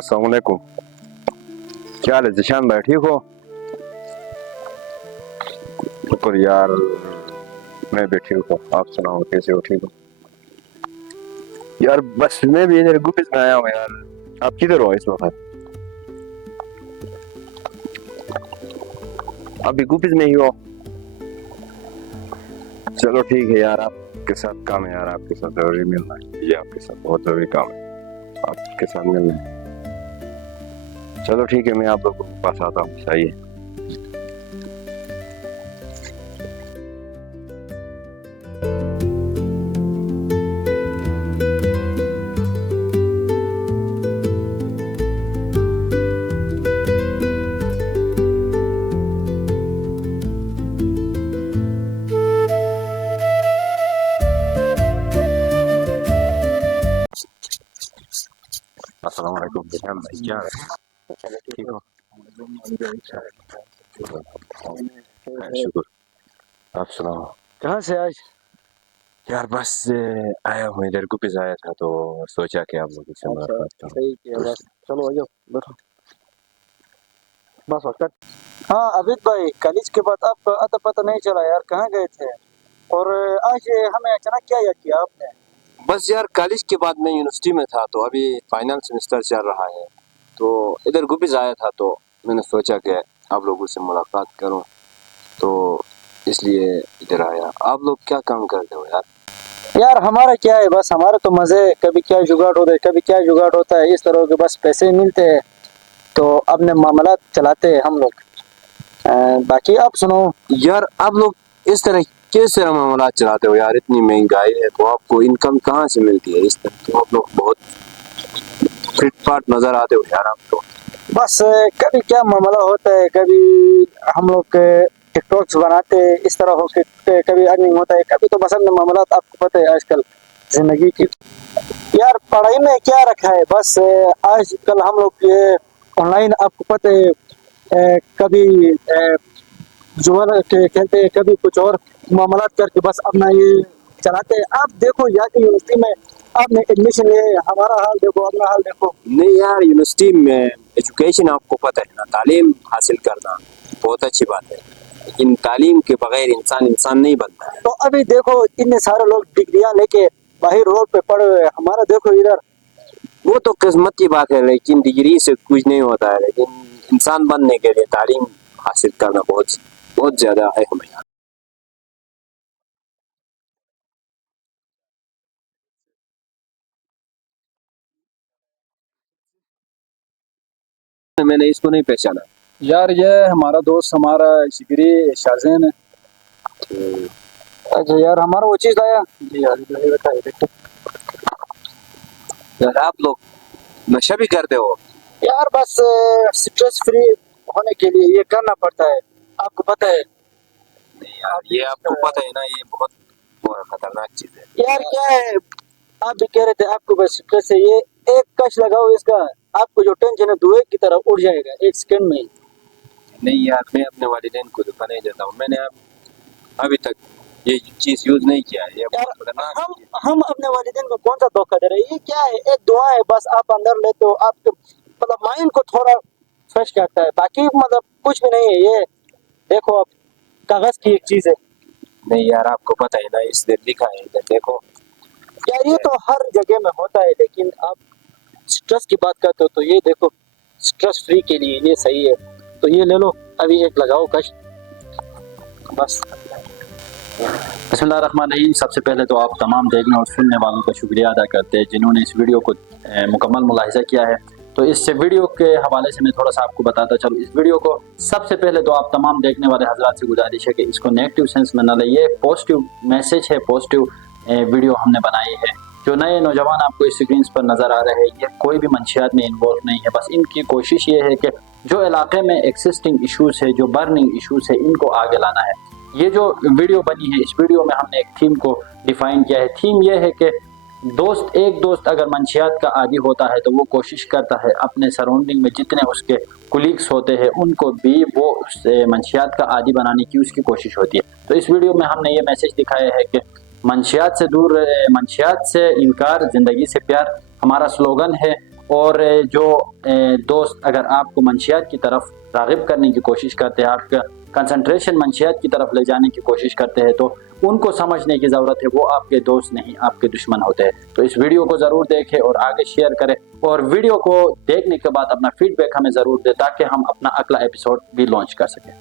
अस्सलाम वालेकुम। क्या हाल है जिशान भाई, ठीक हो? शुक्र यार, मैं भी ठीक हूँ। आप सुनाओ कैसे हो? ठीक हो यार? बस मैं भी इधर गुफिस में आया हूँ यार। आप किधर हो इस वक्त? अभी गुफिस में ही हो? चलो ठीक है यार, आपके साथ काम है यार, आपके साथ जरूरी मिलना है। ये आपके साथ बहुत जरूरी काम है, आपके साथ मिलना है। चलो ठीक है, मैं आप लोगों के पास आता हूँ। सही है। अस्सलाम वालेकुम जिशान भाई, क्या हाल है? ठीक हो? शुक्र। आप सुनाओ। कहाँ से आज? यार बस आया हूँ इधर, गुफिस आया था तो सोचा कि आप लोगों से मुलाकात करूं। सही किया, बस चलो आ जाओ बैठो, बस वक्त। हाँ अबिद भाई, कॉलेज के बाद आप अता पता नहीं चला यार, कहाँ गए थे? और आज हमें अचानक क्या याद किया आपने? बस यार कॉलेज के बाद मैं यूनिवर्सिटी में था, तो अभी फाइनल सेमेस्टर चल रहा है, तो इधर गुफिस आया था, तो मैंने सोचा कि आप लोगों से मुलाकात करूं, तो इसलिए इधर आया। आप लोग क्या काम करते हो यार? यार हमारा क्या है, बस हमारे तो मजे, कभी क्या जुगाड़ होता है कभी क्या जुगाड़ होता है, इस तरह के बस पैसे मिलते हैं तो अपने मामला चलाते हैं हम लोग। बाकी आप सुनो। यार आप लोग इस तरह कैसे मामला चलाते हो यार? इतनी महंगाई है तो आपको इनकम कहाँ से मिलती है? इस तरह तो आप लोग बहुत फिट फाट नजर आते हो यार आप तो। बस कभी क्या मामला होता है, कभी हम लोग टिकटॉक्स बनाते हैं, इस तरह हो के कभी अर्निंग होता है, कभी तो बस अपने मामला, आपको पता है आजकल जिंदगी की। यार पढ़ाई में क्या रखा है, बस आजकल हम लोग ये ऑनलाइन, आपको पता है कभी जुआ खेलते हैं, कभी कुछ और मामला करके बस अपना ये चलाते हैं। आप देखो यहाँ की यूनिवर्सिटी में आपने एडमिशन लिए, हमारा हाल देखो, अपना हाल देखो। नहीं यार, यूनिवर्सिटी में एजुकेशन आपको पता है ना, तालीम हासिल करना बहुत अच्छी बात है, लेकिन तालीम के बगैर इंसान इंसान नहीं बनता है। तो अभी देखो इतने सारे लोग डिग्रियां लेके बाहर रोड पे पड़े हुए हैं, हमारा देखो इधर। वो तो किस्मत की बात है, लेकिन डिग्री से कुछ नहीं होता है, लेकिन इंसान बनने के लिए तालीम हासिल करना बहुत बहुत ज्यादा अहम है यार। मैंने इसको नहीं पहचाना। यार ये हमारा दोस्त, हमारा जिगरी शाहजैन है। अच्छा यार, हमारा वो चीज आया जी यार, ये बताइए देखो। यार आप लोग नशा भी करते हो? यार बस स्ट्रेस फ्री होने के लिए ये करना पड़ता है, आपको पता है। नहीं यार, ये आपको पता है ना, ये बहुत खतरनाक चीज है। यार क्या है, आप भी कह रहे थे आपको बस स्ट्रेस है, ये एक कश लगाओ इसका, आपको जो टेंशन है धुएं की तरह उड़ जाएगा एक सेकंड में। नहीं यार, मैं अपने वालिदैन को धोखा नहीं देता हूँ, मैंने अभी तक ये चीज यूज नहीं किया है। ये यार बहुत खतरनाक हम चीज है। हम अपने वालिदैन को कौन सा धोखा दे रहे हैं? ये क्या है, एक दुआ है बस, आप अंदर लेते हो, आपके मतलब माइंड को थोड़ा फ्रेश करता है, बाकी मतलब कुछ भी नहीं है। ये देखो आप, कागज की एक चीज है। नहीं यार, आपको पता है ना, इस दिन लिखा है इधर देखो। यार ये तो हर जगह में होता है, लेकिन आप स्ट्रेस की बात करते हो तो ये देखो, स्ट्रेस फ्री के लिए ये सही है, तो ये ले लो, अभी एक लगाओ कश बस। बिस्मिल्लाहिर्रहमानिर्रहीम। सबसे पहले तो आप तमाम देखने और सुनने वालों का शुक्रिया अदा करते हैं जिन्होंने इस वीडियो को मुकम्मल मुलाहिजा किया है। तो इस वीडियो के हवाले से मैं थोड़ा सा आपको बताता चलूँ। इस वीडियो को सबसे पहले तो आप तमाम देखने वाले हजरात से गुजारिश है कि इसको नेगेटिव सेंस में न लइए, पॉजिटिव मैसेज है, पॉजिटिव वीडियो हमने बनाई है। जो नए नौजवान आपको इस स्क्रीन पर नज़र आ रहे हैं, ये कोई भी मंशियात में इन्वॉल्व नहीं है, बस इनकी कोशिश ये है कि जो इलाके में एक्सिस्टिंग इशूज़ है, जो बर्निंग इशूज़ है, इनको आगे लाना है। ये जो वीडियो बनी है, इस वीडियो में हमने एक थीम को डिफाइन किया है। थीम ये है कि एक दोस्त अगर मंशियात का आदी होता है तो वो कोशिश करता है अपने सराउंडिंग में जितने उसके कुलीग्स होते हैं उनको भी वो उस मंशियात का आदी बनाने की उसकी कोशिश होती है। तो इस वीडियो में हमने ये मैसेज दिखाया है कि मंशियात से दूर, मंशियात से इनकार, ज़िंदगी से प्यार हमारा स्लोगन है। اور جو دوست اگر آپ کو منشیات کی طرف راغب کرنے کی کوشش کرتے ہیں، آپ کا کنسنٹریشن منشیات کی طرف لے جانے کی کوشش کرتے ہیں، تو ان کو سمجھنے کی ضرورت ہے، وہ آپ کے دوست نہیں، آپ کے دشمن ہوتے ہیں۔ تو اس ویڈیو کو ضرور دیکھیں اور آگے شیئر کریں، اور ویڈیو کو دیکھنے کے بعد اپنا فیڈ بیک ہمیں ضرور دیں تاکہ ہم اپنا اگلا ایپیسوڈ بھی لانچ کر سکیں۔